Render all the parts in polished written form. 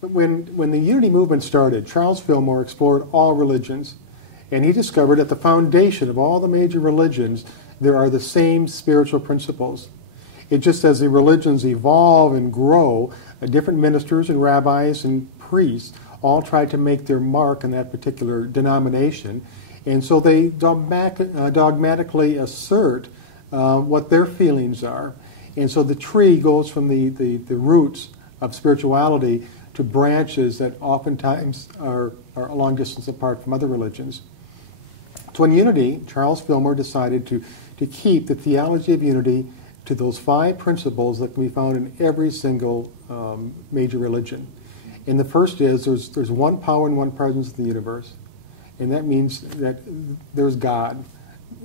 But when the Unity movement started, Charles Fillmore explored all religions, and he discovered at the foundation of all the major religions, there are the same spiritual principles. It just as the religions evolve and grow, different ministers and rabbis and priests all try to make their mark in that particular denomination, and so they dogmatically assert what their feelings are. And so the tree goes from the roots of spirituality to branches that oftentimes are a long distance apart from other religions. So in Unity, Charles Fillmore decided to keep the theology of unity to those 5 principles that can be found in every single major religion. And the first is there's one power and one presence in the universe. And that means that there's God.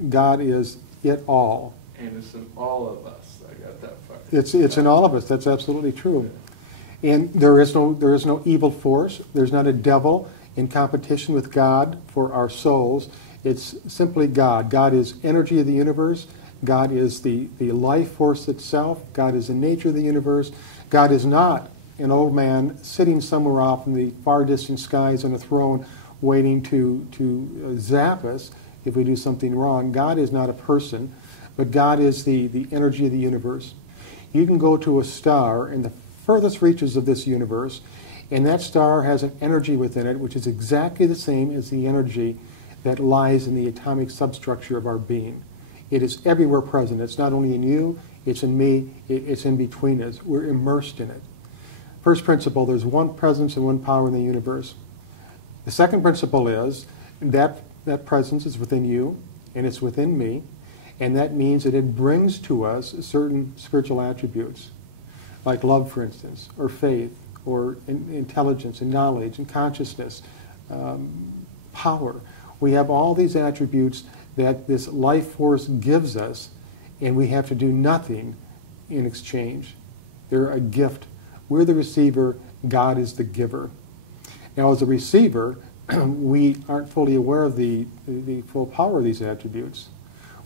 God is it all. And it's in all of us. I got that part. It's in all of us. That's absolutely true. And there is no evil force. There's not a devil in competition with God for our souls. It's simply God. God is energy of the universe. God is the life force itself. God is the nature of the universe. God is not an old man sitting somewhere off in the far distant skies on a throne waiting to zap us if we do something wrong. God is not a person, but God is the energy of the universe. You can go to a star in the furthest reaches of this universe, and that star has an energy within it which is exactly the same as the energy that lies in the atomic substructure of our being. It is everywhere present. It's not only in you, it's in me, it's in between us. We're immersed in it. First principle, there's one presence and one power in the universe. The second principle is that presence is within you and it's within me, and that means that it brings to us certain spiritual attributes, like love, for instance, or faith, or intelligence and knowledge and consciousness, power. We have all these attributes that this life force gives us, and we have to do nothing in exchange. They're a gift. We're the receiver, God is the giver. Now, as a receiver, we aren't fully aware of the full power of these attributes.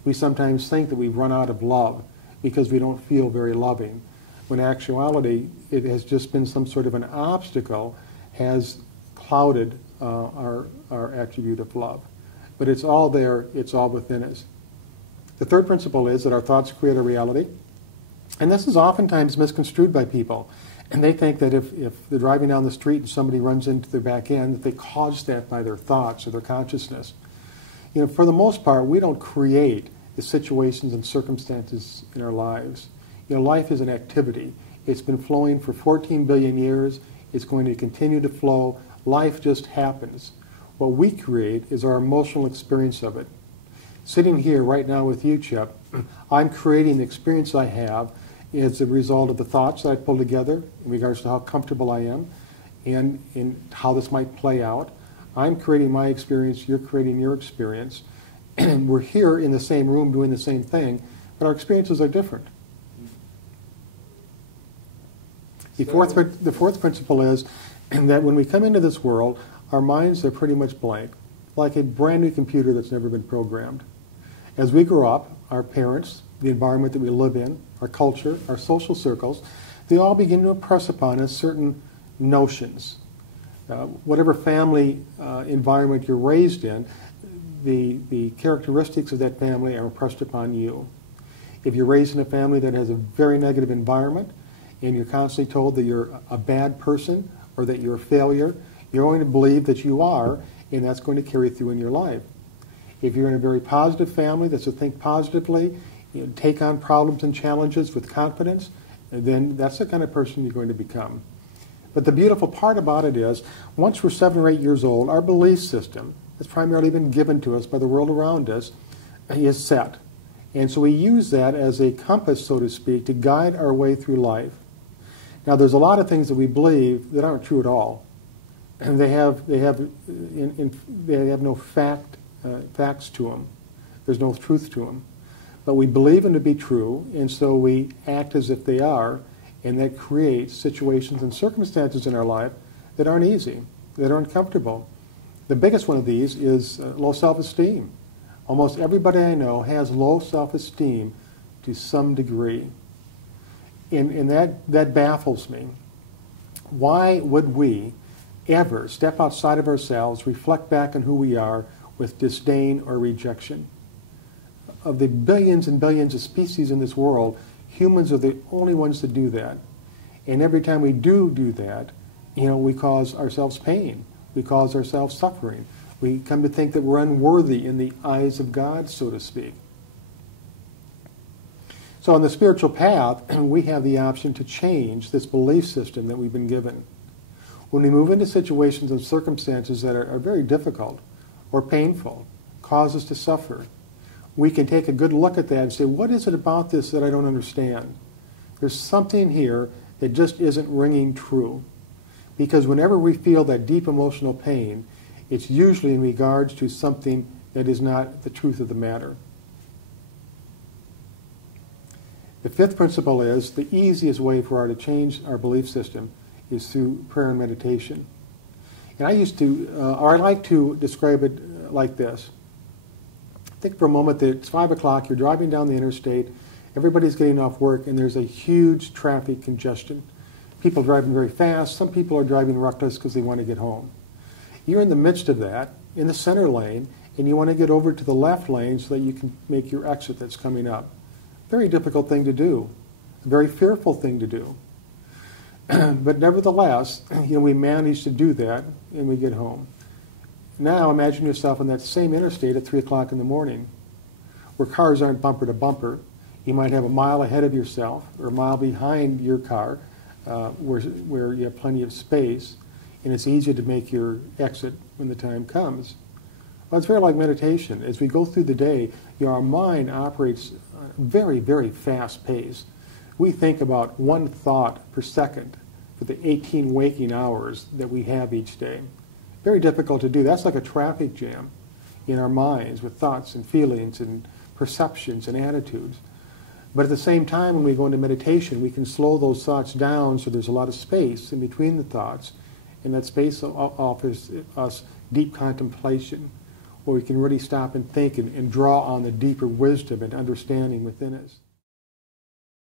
We sometimes think that we've run out of love because we don't feel very loving, when in actuality it has just been some sort of an obstacle has clouded our attribute of love. But it's all there, it's all within us. The third principle is that our thoughts create a reality. And this is oftentimes misconstrued by people. And they think that if they're driving down the street and somebody runs into their back end, that they caused that by their thoughts or their consciousness. You know, for the most part, we don't create the situations and circumstances in our lives. You know, life is an activity. It's been flowing for 14 billion years. It's going to continue to flow. Life just happens. What we create is our emotional experience of it. Sitting here right now with you, Chip, I'm creating the experience I have as a result of the thoughts that I pull together in regards to how comfortable I am and in how this might play out. I'm creating my experience, you're creating your experience, and we're here in the same room doing the same thing, but our experiences are different. The fourth principle is that when we come into this world, our minds are pretty much blank, like a brand new computer that's never been programmed. As we grow up, our parents, the environment that we live in, our culture, our social circles, they all begin to impress upon us certain notions. Whatever family environment you're raised in, the characteristics of that family are impressed upon you. If you're raised in a family that has a very negative environment, and you're constantly told that you're a bad person or that you're a failure, you're going to believe that you are, and that's going to carry through in your life. If you're in a very positive family that's to think positively, you know, take on problems and challenges with confidence, then that's the kind of person you're going to become. But the beautiful part about it is, once we're 7 or 8 years old, our belief system that's primarily been given to us by the world around us is set. And so we use that as a compass, so to speak, to guide our way through life. Now, there's a lot of things that we believe that aren't true at all, and they have no facts to them. There's no truth to them. But we believe them to be true, and so we act as if they are, and that creates situations and circumstances in our life that aren't easy, that aren't comfortable. The biggest one of these is low self-esteem. Almost everybody I know has low self-esteem to some degree. And that baffles me. Why would we ever step outside of ourselves, reflect back on who we are with disdain or rejection? Of the billions and billions of species in this world, humans are the only ones that do that. And every time we do that, we cause ourselves pain. We cause ourselves suffering. We come to think that we're unworthy in the eyes of God, so to speak. So on the spiritual path, we have the option to change this belief system that we've been given. When we move into situations and circumstances that are very difficult or painful, cause us to suffer, we can take a good look at that and say, what is it about this that I don't understand? There's something here that just isn't ringing true. Because whenever we feel that deep emotional pain, it's usually in regards to something that is not the truth of the matter. The fifth principle is the easiest way for us to change our belief system is through prayer and meditation. And I like to describe it like this. Think for a moment that it's 5 o'clock, you're driving down the interstate, everybody's getting off work, and there's a huge traffic congestion. People driving very fast, some people are driving reckless because they want to get home. You're in the midst of that, in the center lane, and you want to get over to the left lane so that you can make your exit that's coming up. Very difficult thing to do, a very fearful thing to do. But nevertheless, we manage to do that and we get home. Now imagine yourself on that same interstate at 3 o'clock in the morning, where cars aren't bumper to bumper. You might have a mile ahead of yourself or a mile behind your car where you have plenty of space, and it's easy to make your exit when the time comes. Well, it's very like meditation. As we go through the day, our mind operates at a very, very fast pace. We think about one thought per second for the 18 waking hours that we have each day. Very difficult to do. That's like a traffic jam in our minds with thoughts and feelings and perceptions and attitudes. But at the same time, when we go into meditation, we can slow those thoughts down so there's a lot of space in between the thoughts, and that space offers us deep contemplation, where we can really stop and think and draw on the deeper wisdom and understanding within us.